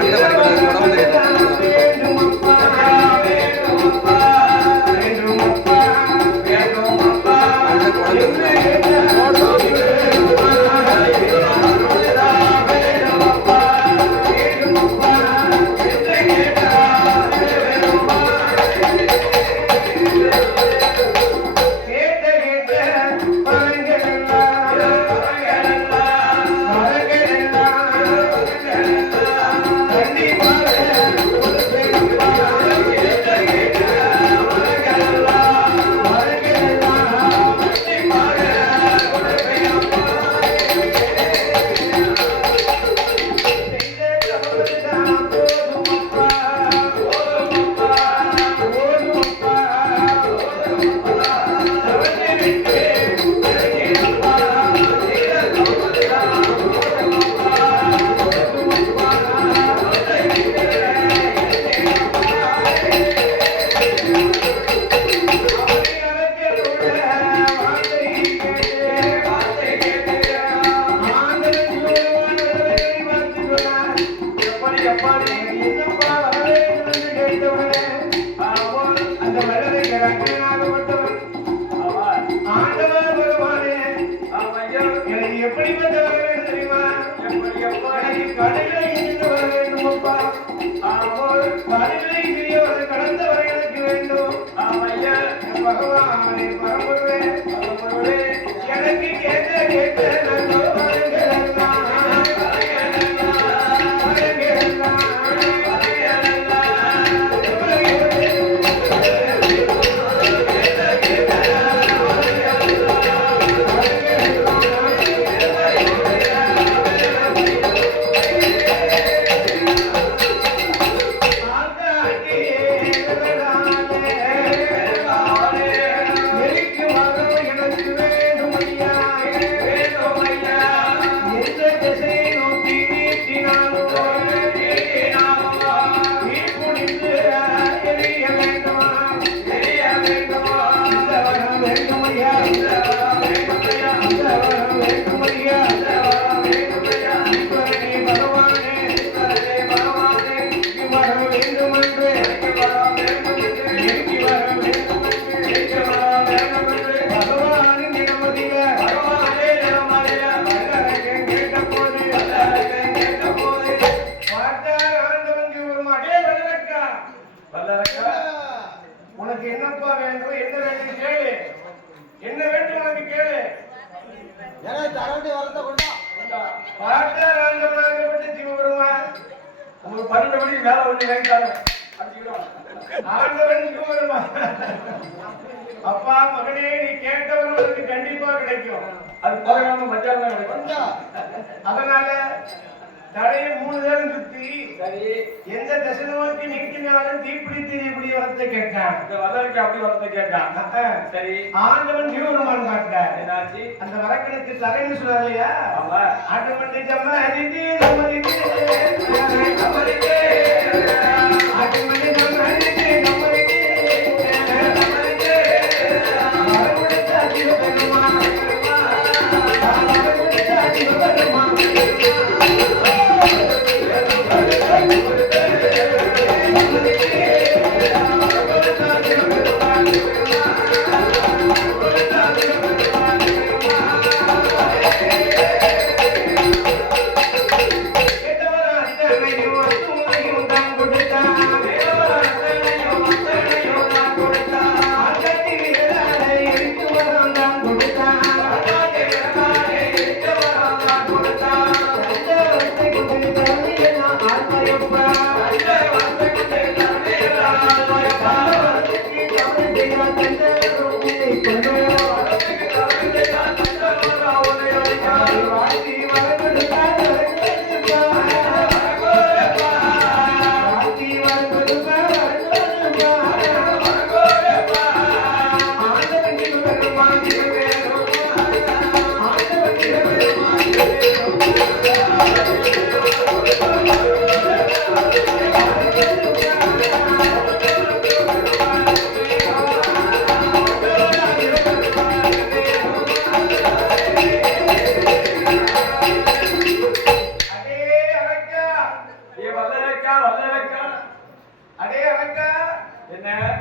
明らかにこの時間なんだ。பகவான் பரம்பொருளே எனக்கு கேட்ட கேட்ட நல்ல வரங்கள் எல்லாம் வரங்கள் எல்லாம் உனக்கு என்னப்பா வேண்டும் என்ன வேண்டும் கேளு என்ன வேண்டும் உனக்கு கேளு பாட்டாராண்டவனாகப்பட்ட சிவபெருமான் உங்களுக்கு பன்னெண்டு மணிக்கு வேலை ஒண்ணு வாங்கிட்டாங்க அப்பா மகனே நீ கேட்டவன் உனக்கு கண்டிப்பா கிடைக்கும். அது போகாம மத்தியானம் கிடைக்கும். அதனால தடையை மூணு நேரம் சுத்தி சரி. எந்த திசை நோக்கி நீக்கினாலும் தீப்பிடித்து இப்படி வரத்தை கேட்டான். இந்த வல்லரைக்கு அப்படி வரத்தை கேட்டான். சரி. ஆண்டவன் சிவபெருமான் காட்டார். என்னாச்சு? அந்த வரக்கணக்கு தரைன்னு சொல்றாரு இல்லையா? ஆட்டோமேட்டிக் அம்மா அடித்து நம்மளுக்கு நம்மளுக்கு പിന്നെ